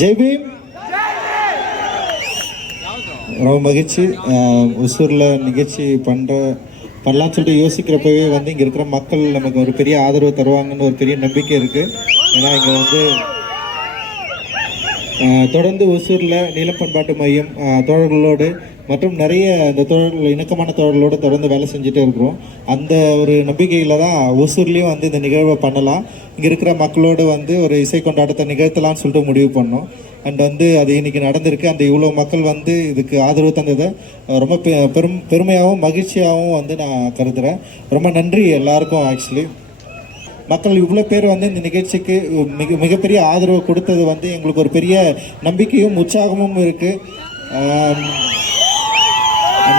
ஜெய் பீம். ரொம்ப மகிழ்ச்சி. ஒசூரில் நிகழ்ச்சி பண்ணலான்னு சொல்லிட்டு யோசிக்கிறப்பவே வந்து இங்கே இருக்கிற மக்கள் நமக்கு ஒரு பெரிய ஆதரவு தருவாங்கன்னு ஒரு பெரிய நம்பிக்கை இருக்குது. ஏன்னா இங்கே வந்து தொடர்ந்து ஒசூரில் நீலம் பண்பாட்டு மையம் தோழர்களோடு மற்றும் நிறைய இந்த தோழர்கள் இணக்கமான தோழர்களோடு தொடர்ந்து வேலை செஞ்சுட்டே இருக்கிறோம். அந்த ஒரு நம்பிக்கையில் தான் ஒசூர்லேயும் வந்து இந்த நிகழ்வை பண்ணலாம், இங்கே இருக்கிற மக்களோடு வந்து ஒரு இசை கொண்டாட்டத்தை நிகழ்த்தலாம்னு சொல்லிட்டு முடிவு பண்ணோம். அண்ட் வந்து அது இன்றைக்கி நடந்திருக்கு. அந்த இவ்வளோ மக்கள் வந்து இதுக்கு ஆதரவு தந்ததை ரொம்ப பெருமையாகவும் மகிழ்ச்சியாகவும் வந்து நான் கருதுகிறேன். ரொம்ப நன்றி எல்லாருக்கும். ஆக்சுவலி மக்கள் இவ்வளோ பேர் வந்து இந்த நிகழ்ச்சிக்கு மிகப்பெரிய ஆதரவு கொடுத்தது வந்து எங்களுக்கு ஒரு பெரிய நம்பிக்கையும் உற்சாகமும் இருக்குது.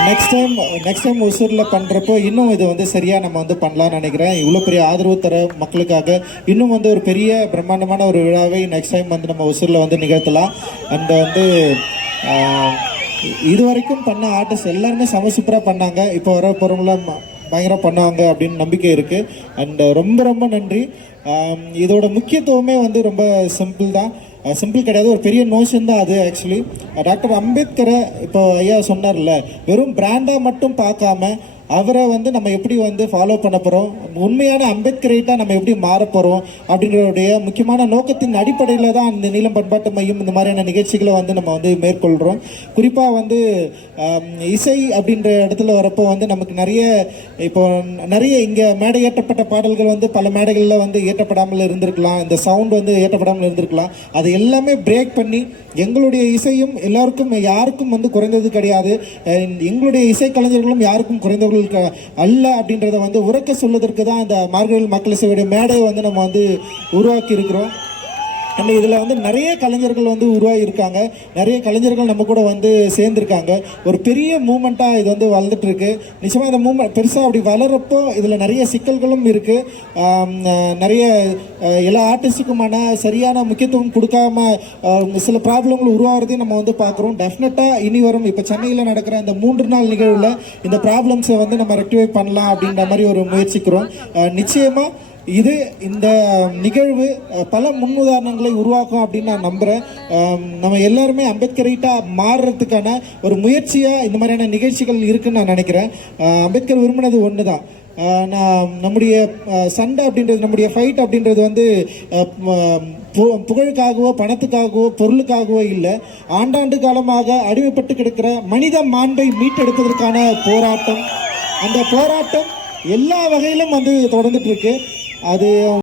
நெக்ஸ்ட் டைம் ஒசூரில் பண்ணுறப்போ இன்னும் இது வந்து சரியாக நம்ம வந்து பண்ணலான்னு நினைக்கிறேன். இவ்வளோ பெரிய ஆதரவு தர மக்களுக்காக இன்னும் வந்து ஒரு பெரிய பிரம்மாண்டமான ஒரு விழாவை நெக்ஸ்ட் டைம் வந்து நம்ம ஒசூரில் வந்து நிகழ்த்தலாம். அண்ட் வந்து இது வரைக்கும் பண்ண ஆர்டிஸ்ட் எல்லாருமே சூப்பராக பண்ணாங்க. இப்போ வர போகிறவங்களாம் பயங்கரம் பண்ணுவாங்க அப்படின்னு நம்பிக்கை இருக்குது. அண்ட் ரொம்ப ரொம்ப நன்றி. இதோட முக்கியத்துவமே வந்து ரொம்ப சிம்பிள் தான். சிம்பிள் கிடையாது, ஒரு பெரிய நோஷன் தான் அது. ஆக்சுவலி டாக்டர் அம்பேத்கரை இப்போ ஐயா சொன்னார்ல, வெறும் பிராண்டாக மட்டும் பார்க்காம அவரை வந்து நம்ம எப்படி வந்து ஃபாலோ பண்ண போகிறோம், உண்மையான அம்பேத்கரைட்டாக நம்ம எப்படி மாற போகிறோம் அப்படின்றடைய முக்கியமான நோக்கத்தின் அடிப்படையில் தான் இந்த நீலம் பண்பாட்டு மையம் இந்த மாதிரியான நிகழ்ச்சிகளை வந்து நம்ம வந்து மேற்கொள்கிறோம். குறிப்பாக வந்து இசை அப்படின்ற இடத்துல வரப்போ வந்து நமக்கு நிறைய இங்கே மேடை ஏற்றப்பட்ட பாடல்கள் வந்து பல மேடைகளில் வந்து ஏற்றப்படாமல் இருந்திருக்கலாம், இந்த சவுண்ட் வந்து ஏற்றப்படாமல் இருந்திருக்கலாம். அது எல்லாமே பிரேக் பண்ணி எங்களுடைய இசையும் எல்லாருக்கும் யாருக்கும் வந்து குறைந்தது கிடையாது, எங்களுடைய இசை கலைஞர்களும் யாருக்கும் குறைந்தவர்கள் அல்ல அப்படின்றத வந்து உறக்க சொல்வதற்கு தான் இந்த மார்கழி மக்கள் இசையுடைய மேடையை வந்து நம்ம வந்து உருவாக்கி இருக்கிறோம். நம்ம இதில் வந்து நிறைய கலைஞர்கள் வந்து உருவாகி இருக்காங்க, நிறைய கலைஞர்கள் நம்ம கூட வந்து சேர்ந்துருக்காங்க. ஒரு பெரிய மூமெண்ட்டாக இது வந்து வளர்ந்துட்டு இருக்கு. நிச்சயமாக இந்த மூமெண்ட் பெருசாக அப்படி வளர்கிறப்போ இதில் நிறைய சிக்கல்களும் இருக்குது. நிறைய எல்லா ஆர்டிஸ்ட்டுக்குமான சரியான முக்கியத்துவம் கொடுக்காம சில ப்ராப்ளங்கள் உருவாகிறதையும் நம்ம வந்து பார்க்குறோம். டெஃபினட்டாக இனி வரும் இப்போ சென்னையில் நடக்கிற இந்த 3 நாள் நிகழ்வில் இந்த ப்ராப்ளம்ஸை வந்து நம்ம ரெக்டிஃபை பண்ணலாம் அப்படின்ற மாதிரி ஒரு முயற்சிக்கிறோம். நிச்சயமாக இந்த நிகழ்வு பல முன்னுதாரணங்களை உருவாக்கும் அப்படின்னு நான் நம்புகிறேன். நம்ம எல்லாருமே அம்பேத்கரைட்டாக மாறுறதுக்கான ஒரு முயற்சியாக இந்த மாதிரியான நிகழ்ச்சிகள் இருக்குதுன்னு நான் நினைக்கிறேன். அம்பேத்கர் விரும்பினது ஒன்று தான். நம்முடைய சண்டை அப்படின்றது, நம்முடைய ஃபைட் அப்படின்றது வந்து புகழுக்காகவோ பணத்துக்காகவோ பொருளுக்காகவோ இல்லை, ஆண்டாண்டு காலமாக அடிமைப்பட்டு கிடக்கிற மனித மாண்பை மீட்டெடுப்பதற்கான போராட்டம். அந்த போராட்டம் எல்லா வகையிலும் வந்து தொடர்ந்துட்டு இருக்கு. அது